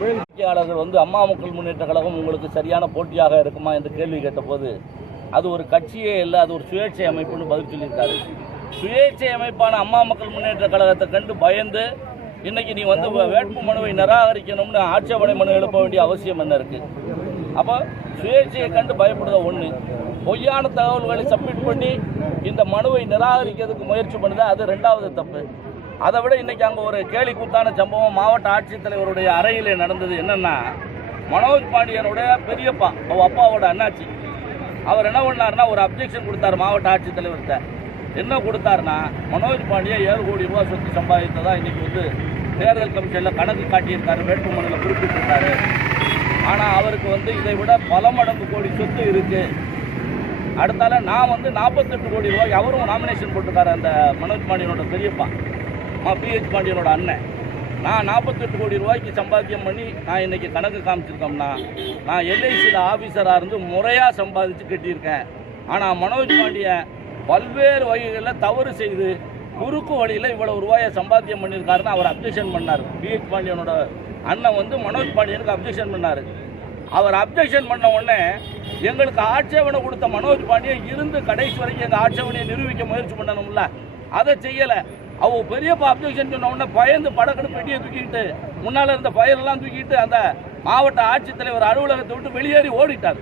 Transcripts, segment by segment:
பத்திரிகையாளர்கள் வந்து அம்மா மக்கள் முன்னேற்ற கழகம் உங்களுக்கு சரியான போட்டியாக இருக்குமா என்று கேள்வி கேட்டபோது அது ஒரு கட்சியே இல்லை அது ஒரு சுயேட்சை அமைப்புன்னு பதில் சொல்லியிருக்காரு. சுயேட்சை அமைப்பான அம்மா மக்கள் முன்னேற்ற கழகத்தை கண்டு பயந்து இன்னைக்கு நீ வந்து வேட்பு மனுவை நிராகரிக்கணும்னு ஆட்சேபனை மனு எழுப்ப வேண்டிய அவசியம் என்ன இருக்கு? அப்போ சுயேட்சையை கண்டு பயப்படுத ஒன்று பொய்யான தகவல்களை சப்மிட் பண்ணி இந்த மனுவை நிராகரிக்கிறதுக்கு முயற்சி பண்ணுது? அது ரெண்டாவது தப்பு. அதை விட இன்றைக்கி அங்கே ஒரு கேலி கூத்தான சம்பவம் மாவட்ட ஆட்சித்தலைவருடைய அறையிலே நடந்தது என்னென்னா மனோஜ் பாண்டியனுடைய பெரியப்பா அவ அப்பாவோட அண்ணாச்சி. அவர் என்ன பண்ணாருன்னா ஒரு அப்ஜெக்ஷன் கொடுத்தாரு மாவட்ட ஆட்சித்தலைவர்கிட்ட. என்ன கொடுத்தாருன்னா மனோஜ் பாண்டியா ஏழு கோடி ரூபாய் சொத்து சம்பாதித்ததாக இன்றைக்கி வந்து தேர்தல் கமிஷனில் கணக்கு காட்டியிருக்காரு வேட்புமனுவில் குறிப்பிட்டிருக்காரு. ஆனால் அவருக்கு வந்து இதை விட பல மடங்கு கோடி சொத்து இருக்கு. அடுத்தால நான் வந்து நாற்பத்தெட்டு கோடி ரூபாய் அவரும் நாமினேஷன் போட்டிருக்காரு அந்த மனோஜ் பாண்டியனோட பெரியப்பா. பிஹெச் பாண்டியனோட அண்ணன். நான் நாற்பத்தெட்டு கோடி ரூபாய்க்கு சம்பாத்தியம் பண்ணி நான் இன்னைக்கு கணக்கு காமிச்சிருக்கோம்னா நான் எல்ஐசியில் ஆஃபீஸராக இருந்து முறையாக சம்பாதிச்சு கட்டியிருக்கேன். ஆனால் மனோஜ் பாண்டியன் பல்வேறு வகைகளில் தவறு செய்து குறுக்கு வழியில் இவ்வளவு ரூபாயை சம்பாத்தியம் பண்ணியிருக்காருன்னு அவர் அப்ஜெக்ஷன் பண்ணார். பிஹெச் பாண்டியனோட அண்ணன் வந்து மனோஜ் பாண்டியனுக்கு அப்ஜெக்ஷன் பண்ணார். அவர் அப்ஜெக்ஷன் பண்ண உடனே எங்களுக்கு ஆட்சேபனை கொடுத்த மனோஜ் பாண்டியன் இருந்து கடைசி வரைக்கும் எங்கள் ஆட்சேபனையை நிரூபிக்க முயற்சி பண்ணணும்ல. அதை செய்யலை. அவ பெரியப்பா அப்ஜெக்ஷன் சொன்ன உடனே பயந்து படக்கெடு பெட்டியை தூக்கிட்டு முன்னால் இருந்த ஃபயரெல்லாம் தூக்கிட்டு அந்த மாவட்ட ஆட்சித்தலைவர் அலுவலகத்தை விட்டு வெளியேறி ஓடிட்டார்.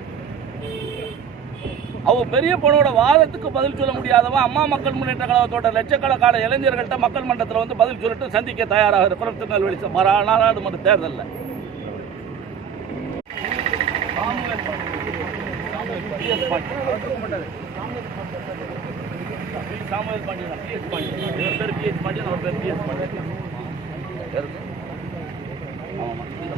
அவ பெரிய பொண்ணோட வாதத்துக்கு பதில் சொல்ல முடியாதவன் அம்மா மக்கள் முன்னேற்ற கழகத்தோட லட்சக்கணக்கான இளைஞர்கள்ட்ட மக்கள் மன்றத்தில் வந்து பதில் சொல்லிட்டு சந்திக்க தயாராக இருக்கிறோம் திருநெல்வேலி நாடாளுமன்ற தேர்தலில். சாமுவேல் பாண்டியன். சாமுவேல் பாண்டியன். பேர் பிஎஸ் பாண்டியன் அவர் பேர் பிஎஸ் பாண்டியன் யாருக்கு? ஆமாம் இந்த